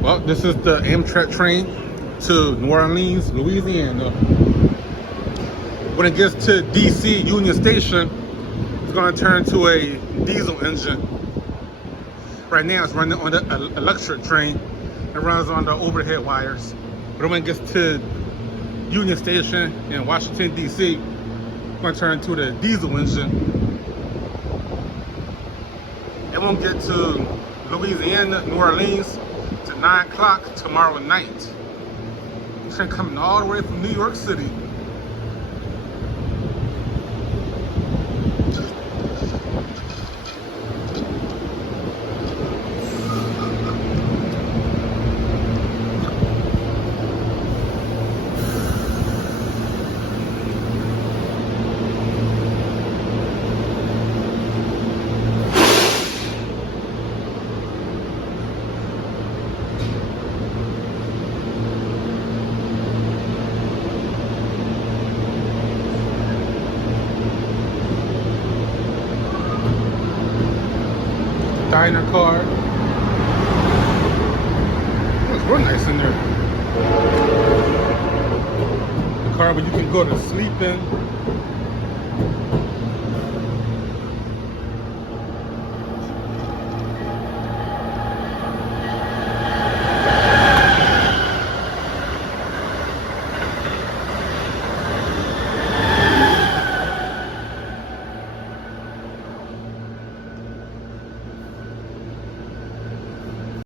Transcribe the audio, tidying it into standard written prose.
Well, this is the Amtrak train to New Orleans, Louisiana. When it gets to DC Union Station, it's going to turn to a diesel engine. Right now, it's running on the electric train. It runs on the overhead wires. But when it gets to Union Station in Washington, DC, it's going to turn to the diesel engine. It won't get to Louisiana, New Orleans, to 9 o'clock tomorrow night. Train coming all the way from New York City. Diner car. Looks real nice in there. The car where you can go to sleep in.